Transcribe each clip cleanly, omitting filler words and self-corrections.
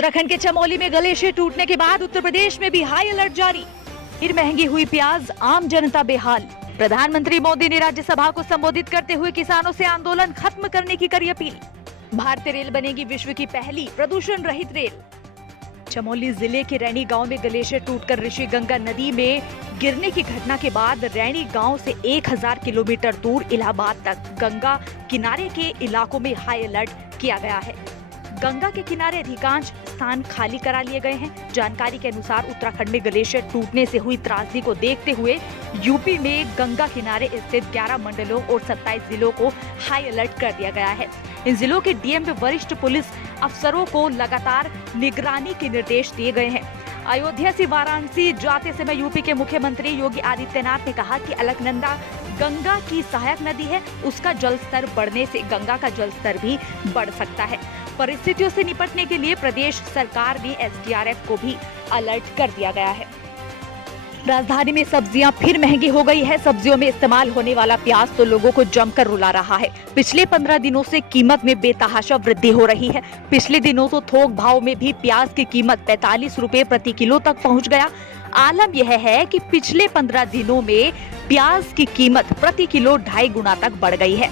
उत्तराखंड के चमोली में ग्लेशियर टूटने के बाद उत्तर प्रदेश में भी हाई अलर्ट जारी। फिर महंगी हुई प्याज, आम जनता बेहाल। प्रधानमंत्री मोदी ने राज्यसभा को संबोधित करते हुए किसानों से आंदोलन खत्म करने की करी अपील। भारतीय रेल बनेगी विश्व की पहली प्रदूषण रहित रेल। चमोली जिले के रैणी गांव में ग्लेशियर टूटकर ऋषि गंगा नदी में गिरने की घटना के बाद रैणी गांव से 1000 किलोमीटर दूर इलाहाबाद तक गंगा किनारे के इलाकों में हाई अलर्ट किया गया है। गंगा के किनारे अधिकांश स्थान खाली करा लिए गए हैं। जानकारी के अनुसार उत्तराखंड में ग्लेशियर टूटने से हुई त्रासदी को देखते हुए यूपी में गंगा किनारे स्थित 11 मंडलों और 27 जिलों को हाई अलर्ट कर दिया गया है। इन जिलों के डीएम व वरिष्ठ पुलिस अफसरों को लगातार निगरानी के निर्देश दिए गए हैं। अयोध्या से वाराणसी जाते समय यूपी के मुख्यमंत्री योगी आदित्यनाथ ने कहा कि अलकनंदा गंगा की सहायक नदी है, उसका जलस्तर बढ़ने से गंगा का जलस्तर भी बढ़ सकता है। परिस्थितियों से निपटने के लिए प्रदेश सरकार ने एसडीआरएफ को भी अलर्ट कर दिया गया है। राजधानी में सब्जियां फिर महंगी हो गई है। सब्जियों में इस्तेमाल होने वाला प्याज तो लोगों को जमकर रुला रहा है। पिछले 15 दिनों से कीमत में बेतहाशा वृद्धि हो रही है। पिछले दिनों तो थोक भाव में भी प्याज की कीमत 45 रुपए प्रति किलो तक पहुंच गया। आलम यह है कि पिछले 15 दिनों में प्याज की कीमत प्रति किलो 2.5 गुना तक बढ़ गई है।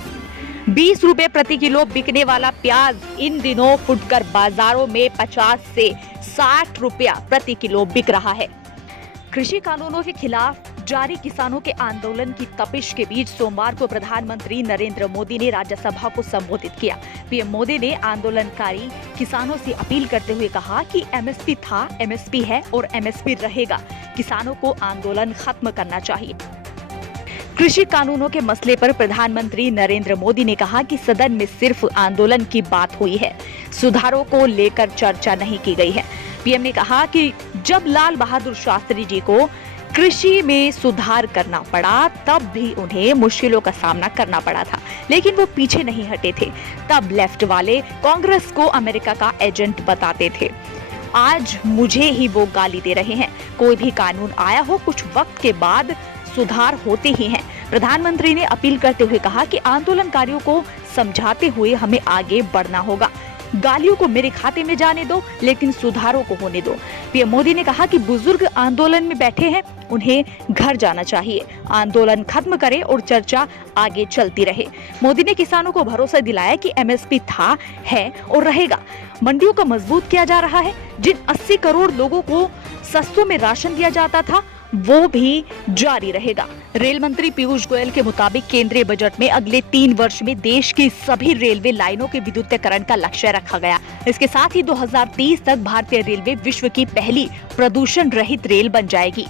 20 रुपए प्रति किलो बिकने वाला प्याज इन दिनों फुटकर बाजारों में 50 से 60 रुपया प्रति किलो बिक रहा है। कृषि कानूनों के खिलाफ जारी किसानों के आंदोलन की तपिश के बीच सोमवार को प्रधानमंत्री नरेंद्र मोदी ने राज्यसभा को संबोधित किया। पीएम मोदी ने आंदोलनकारी किसानों से अपील करते हुए कहा कि एमएसपी था, एमएसपी है और एमएसपी रहेगा। किसानों को आंदोलन खत्म करना चाहिए। कृषि कानूनों के मसले पर प्रधानमंत्री नरेंद्र मोदी ने कहा कि सदन में सिर्फ आंदोलन की बात हुई है, सुधारों को लेकर चर्चा नहीं की गई है। पीएम ने कहा कि जब लाल बहादुर शास्त्री जी को कृषि में सुधार करना पड़ा तब भी उन्हें मुश्किलों का सामना करना पड़ा था, लेकिन वो पीछे नहीं हटे थे। तब लेफ्ट वाले कांग्रेस को अमेरिका का एजेंट बताते थे। आज मुझे ही वो गाली दे रहे हैं। कोई भी कानून आया हो, कुछ वक्त के बाद सुधार होते ही हैं। प्रधानमंत्री ने अपील करते हुए कहा कि आंदोलनकारियों को समझाते हुए हमें आगे बढ़ना होगा। गालियों को मेरे खाते में जाने दो, लेकिन सुधारों को होने दो। पीएम मोदी ने कहा कि बुजुर्ग आंदोलन में बैठे हैं, उन्हें घर जाना चाहिए। आंदोलन खत्म करें और चर्चा आगे चलती रहे। मोदी ने किसानों को भरोसा दिलाया कि एमएसपी था, है और रहेगा। मंडियों को मजबूत किया जा रहा है। जिन 80 करोड़ लोगों को सस्तों में राशन दिया जाता था वो भी जारी रहेगा। रेल मंत्री पीयूष गोयल के मुताबिक केंद्रीय बजट में अगले 3 वर्ष में देश की सभी रेलवे लाइनों के विद्युतीकरण का लक्ष्य रखा गया। इसके साथ ही 2030 तक भारतीय रेलवे विश्व की पहली प्रदूषण रहित रेल बन जाएगी।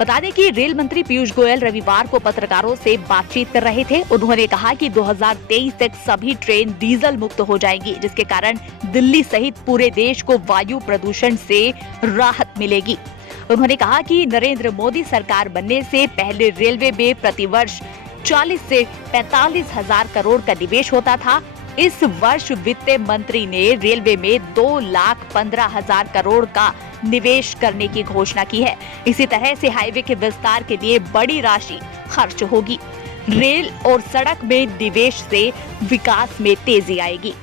बता दें कि रेल मंत्री पीयूष गोयल रविवार को पत्रकारों से बातचीत कर रहे थे। उन्होंने कहा कि 2023 तक सभी ट्रेन डीजल मुक्त हो जाएंगी, जिसके कारण दिल्ली सहित पूरे देश को वायु प्रदूषण से राहत मिलेगी। उन्होंने कहा कि नरेंद्र मोदी सरकार बनने से पहले रेलवे में प्रतिवर्ष 40 से 45 हजार करोड़ का निवेश होता था। इस वर्ष वित्त मंत्री ने रेलवे में 2,15,000 करोड़ का निवेश करने की घोषणा की है। इसी तरह से हाईवे के विस्तार के लिए बड़ी राशि खर्च होगी। रेल और सड़क में निवेश से विकास में तेजी आएगी।